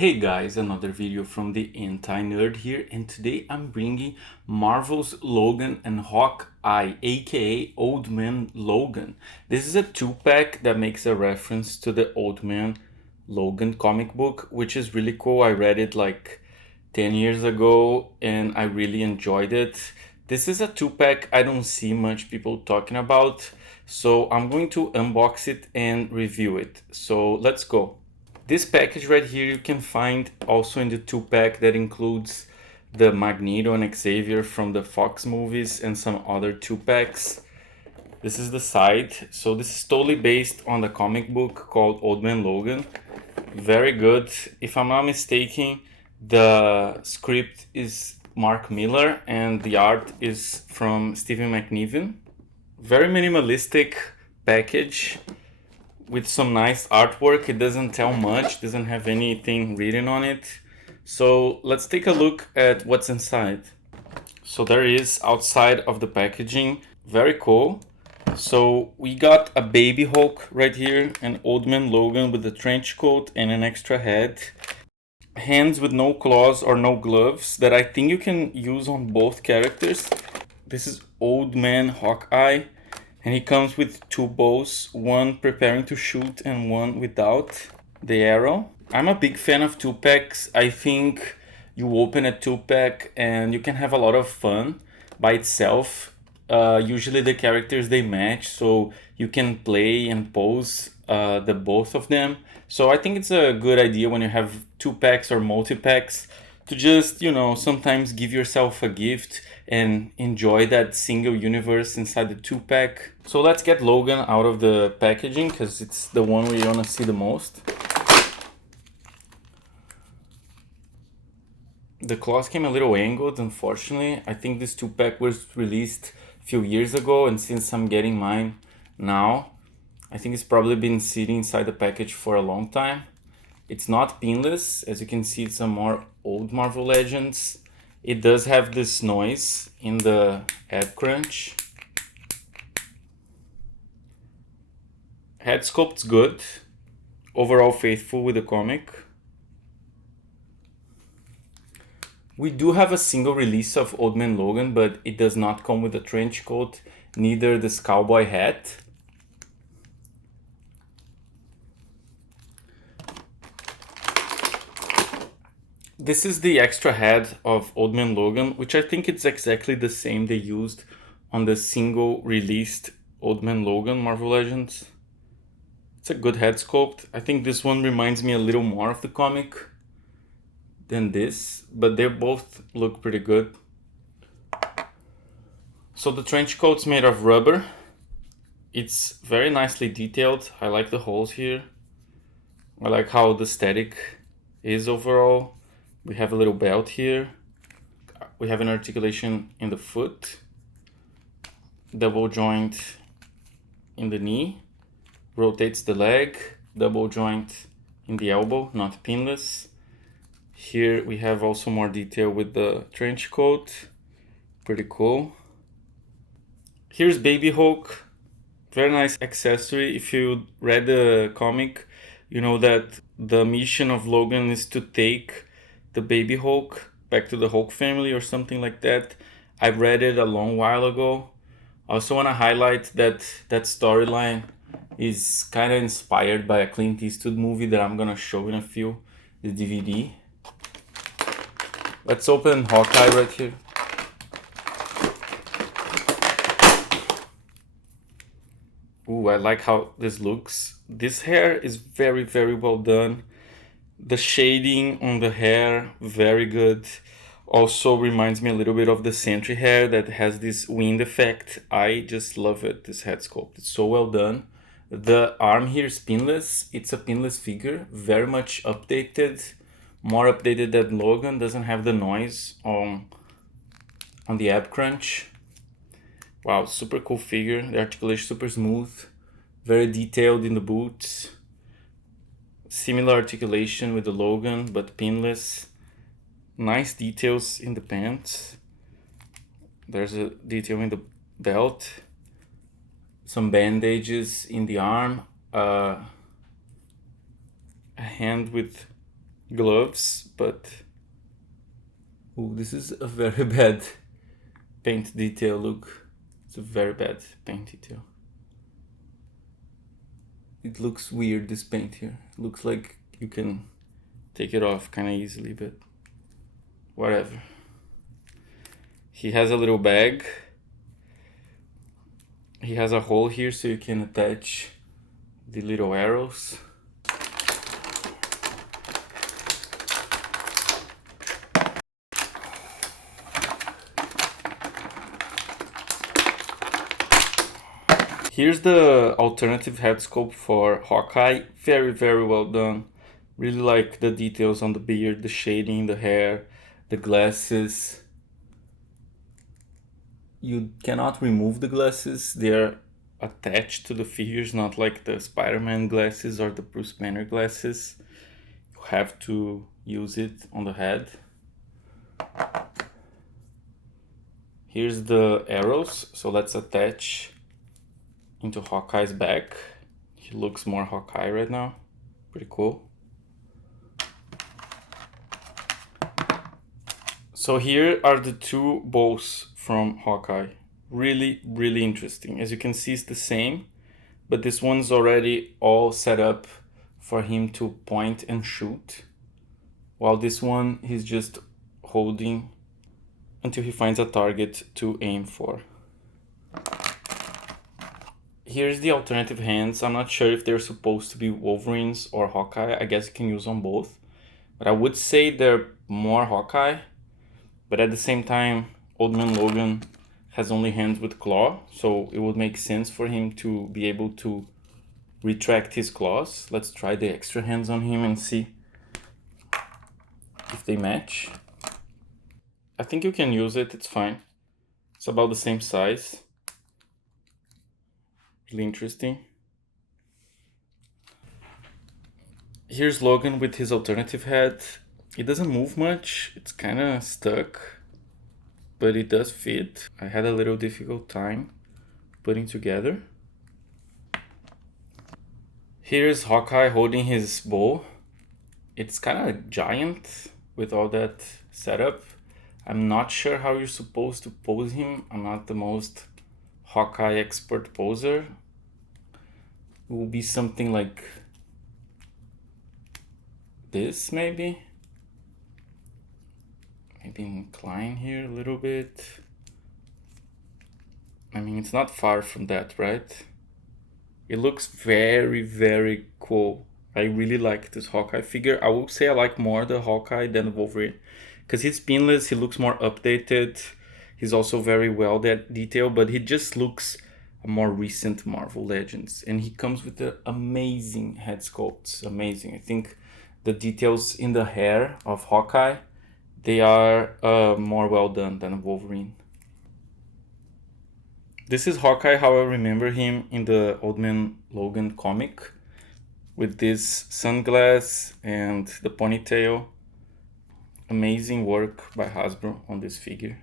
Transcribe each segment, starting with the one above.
Hey guys, another video from the Anti-Nerd here, and today I'm bringing Marvel's Logan and Hawkeye, aka Old Man Logan. This is a 2-pack that makes a reference to the Old Man Logan comic book, which is really cool. I read it like 10 years ago and I really enjoyed it. This is a 2-pack I don't see much people talking about, so I'm going to unbox it and review it. So let's go. This package right here you can find also in the 2-pack that includes the Magneto and Xavier from the Fox movies and some other 2-packs. This is the side. So this is totally based on the comic book called Old Man Logan. Very good. If I'm not mistaken, the script is Mark Miller and the art is from Stephen McNiven. Very minimalistic package with some nice artwork. It doesn't tell much, doesn't have anything written on it. So let's take a look at what's inside. So there is outside of the packaging. Very cool. So we got a baby Hulk right here, an Old Man Logan with a trench coat and an extra head. Hands with no claws or no gloves that I think you can use on both characters. This is Old Man Hawkeye. And he comes with two bows, one preparing to shoot and one without the arrow. I'm a big fan of 2-packs. I think you open a 2-pack and you can have a lot of fun by itself. Usually the characters they match, so you can play and pose the both of them. So I think it's a good idea when you have 2-packs or multi-packs to just, sometimes give yourself a gift and enjoy that single universe inside the 2-pack. So let's get Logan out of the packaging because it's the one we want to see the most. The claws came a little angled, unfortunately. I think this 2-pack was released a few years ago, and since I'm getting mine now, I think it's probably been sitting inside the package for a long time. It's not pinless. As you can see, it's some more old Marvel Legends. It does have this noise in the head crunch. Head sculpt's good. Overall faithful with the comic. We do have a single release of Old Man Logan, but it does not come with a trench coat, neither this cowboy hat. This is the extra head of Old Man Logan, which I think it's exactly the same they used on the single released Old Man Logan Marvel Legends. It's a good head sculpt. I think this one reminds me a little more of the comic than this, but they both look pretty good. So the trench coat's made of rubber. It's very nicely detailed. I like the holes here. I like how the aesthetic is overall. We have a little belt here. We have an articulation in the foot. Double joint in the knee. Rotates the leg. Double joint in the elbow, not pinless. Here we have also more detail with the trench coat. Pretty cool. Here's Baby Hulk. Very nice accessory. If you read the comic, you know that the mission of Logan is to take the baby Hulk back to the Hulk family or something like that. I read it a long while ago. I also want to highlight that that storyline is kind of inspired by a Clint Eastwood movie that I'm gonna show in a few, the DVD. Let's open Hawkeye right here. Ooh, I like how this looks. This hair is very, very well done. The shading on the hair, very good. Also reminds me a little bit of the Sentry hair that has this wind effect. I just love it, this head sculpt. It's so well done. The arm here is pinless. It's a pinless figure, very much updated. More updated than Logan, doesn't have the noise on the ab crunch. Wow, super cool figure. The articulation super smooth, very detailed in the boots. Similar articulation with the Logan, but pinless. Nice details in the pants. There's a detail in the belt. Some bandages in the arm. A hand with gloves, but ooh, this is a very bad paint detail. Look, it's a very bad paint detail. It looks weird, this paint here. It looks like you can take it off kind of easily, but whatever. He has a little bag. He has a hole here so you can attach the little arrows. Here's the alternative head sculpt for Hawkeye. Very, very well done. Really like the details on the beard, the shading, the hair, the glasses. You cannot remove the glasses. They're attached to the figures, not like the Spider-Man glasses or the Bruce Banner glasses. You have to use it on the head. Here's the arrows, so let's attach into Hawkeye's back. He looks more Hawkeye right now. Pretty cool. So here are the two bows from Hawkeye. Really, really interesting. As you can see, it's the same, but this one's already all set up for him to point and shoot, while this one he's just holding until he finds a target to aim for. Here's the alternative hands. I'm not sure if they're supposed to be Wolverine's or Hawkeye. I guess you can use them both, but I would say they're more Hawkeye. But at the same time, Old Man Logan has only hands with claw, so it would make sense for him to be able to retract his claws. Let's try the extra hands on him and see if they match. I think you can use it, it's fine. It's about the same size. Really interesting. Here's Logan with his alternative head. It doesn't move much, it's kind of stuck, but it does fit. I had a little difficult time putting together. Here's Hawkeye holding his bow. It's kind of giant with all that setup. I'm not sure how you're supposed to pose him. I'm not the most Hawkeye expert poser. It will be something like this, maybe. Maybe incline here a little bit. I mean, it's not far from that, right? It looks very, very cool. I really like this Hawkeye figure. I will say I like more the Hawkeye than the Wolverine, because he's pinless, he looks more updated. He's also very well detailed, but he just looks a more recent Marvel Legends. And he comes with the amazing head sculpts, amazing. I think the details in the hair of Hawkeye, they are more well done than Wolverine. This is Hawkeye how I remember him in the Old Man Logan comic, with this sunglass and the ponytail. Amazing work by Hasbro on this figure.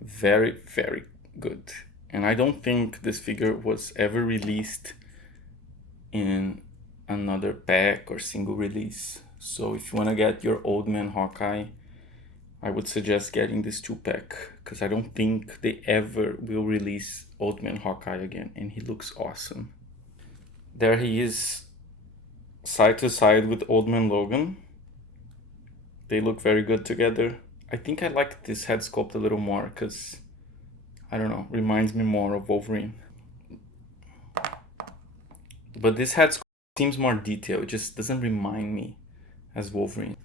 Very, very good. And I don't think this figure was ever released in another pack or single release. So if you want to get your Old Man Hawkeye, I would suggest getting this 2-pack, because I don't think they ever will release Old Man Hawkeye again, and he looks awesome. There he is, side to side with Old Man Logan. They look very good together. I think I like this head sculpt a little more, because, I don't know, reminds me more of Wolverine. But this head sculpt seems more detailed, it just doesn't remind me as Wolverine.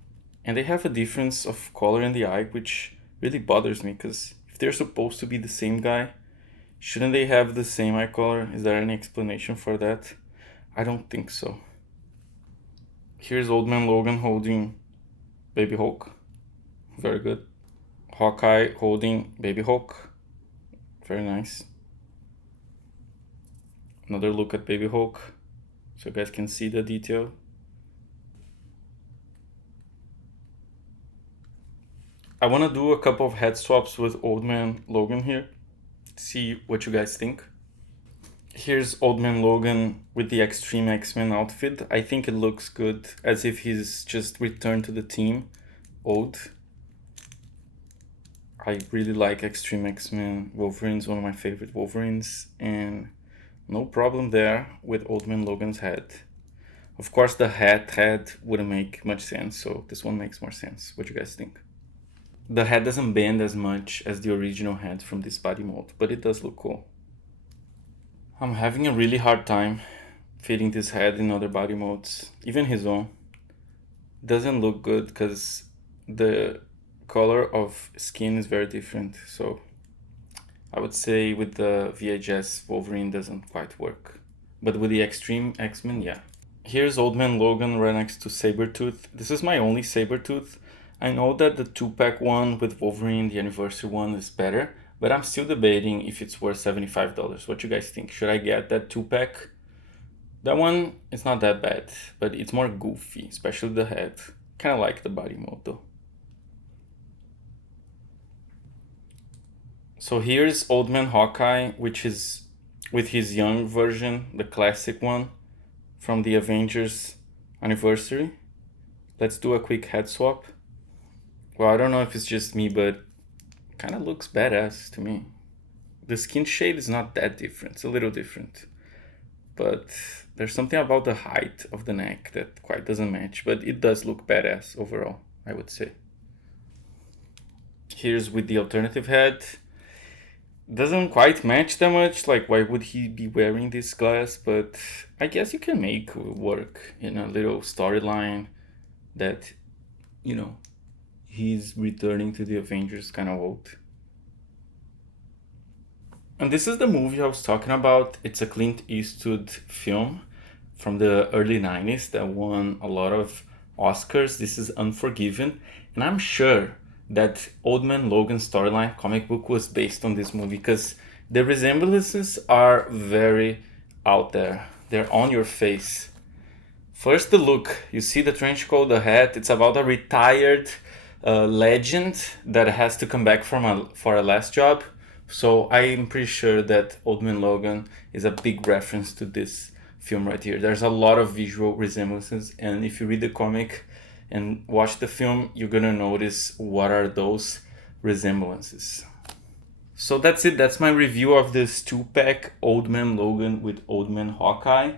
And they have a difference of color in the eye, which really bothers me, because if they're supposed to be the same guy, shouldn't they have the same eye color? Is there any explanation for that? I don't think so. Here's Old Man Logan holding Baby Hulk. Very good. Hawkeye holding Baby Hulk. Very nice. Another look at Baby Hulk, so you guys can see the detail. I want to do a couple of head swaps with Old Man Logan here. See what you guys think. Here's Old Man Logan with the Extreme X-Men outfit. I think it looks good, as if he's just returned to the team. Old. I really like Extreme X-Men. Wolverine's one of my favorite Wolverines, and no problem there with Old Man Logan's head. Of course, the head wouldn't make much sense, so this one makes more sense. What do you guys think? The head doesn't bend as much as the original head from this body mold, but it does look cool. I'm having a really hard time fitting this head in other body molds, even his own. Doesn't look good because the color of skin is very different, so I would say with the VHS Wolverine doesn't quite work, but with the Extreme X-Men, yeah. Here's Old Man Logan right next to Sabretooth. This is my only Sabretooth. I know that the 2-pack one with Wolverine, the anniversary one, is better, but I'm still debating if it's worth $75. What you guys think? Should I get that 2-pack? That one is not that bad, but it's more goofy, especially the head. Kind of like the body mold though. So here's Old Man Hawkeye, which is with his young version, the classic one from the Avengers anniversary. Let's do a quick head swap. Well, I don't know if it's just me, but kind of looks badass to me. The skin shade is not that different. It's a little different. But there's something about the height of the neck that quite doesn't match. But it does look badass overall, I would say. Here's with the alternative head. Doesn't quite match that much. Like, why would he be wearing this glass? But I guess you can make work in a little storyline that, you know, he's returning to the Avengers kind of old. And this is the movie I was talking about. It's a Clint Eastwood film from the early 90s that won a lot of Oscars. This is Unforgiven. And I'm sure that Old Man Logan's storyline comic book was based on this movie because the resemblances are very out there. They're on your face. First, the look. You see the trench coat, the hat. It's about a retired legend that has to come back for a last job. So I'm pretty sure that Old Man Logan is a big reference to this film right here. There's a lot of visual resemblances, and if you read the comic and watch the film, you're gonna notice what are those resemblances. So that's it. That's my review of this 2-pack Old Man Logan with Old Man Hawkeye.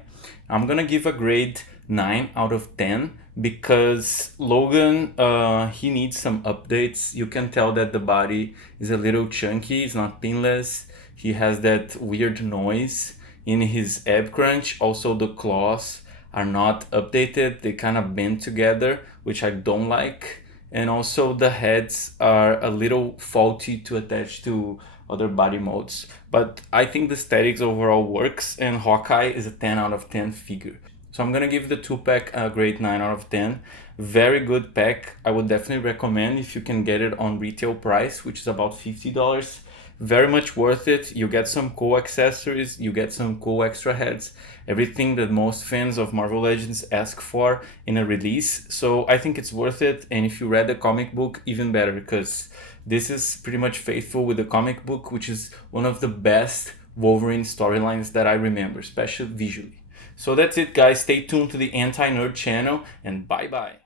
I'm gonna give a grade 9 out of 10 because Logan, he needs some updates. You can tell that the body is a little chunky. It's not pinless. He has that weird noise in his ab crunch. Also, the claws are not updated. They kind of bend together, which I don't like. And also the heads are a little faulty to attach to other body modes. But I think the aesthetics overall works, and Hawkeye is a 10 out of 10 figure. So I'm gonna give the 2-pack a grade 9 out of 10. Very good pack. I would definitely recommend if you can get it on retail price, which is about $50. Very much worth it. You get some cool accessories, you get some cool extra heads, everything that most fans of Marvel Legends ask for in a release. So I think it's worth it. And if you read the comic book, even better, because this is pretty much faithful with the comic book, which is one of the best Wolverine storylines that I remember, especially visually. So that's it, guys. Stay tuned to the Anti-Nerd channel, and bye-bye.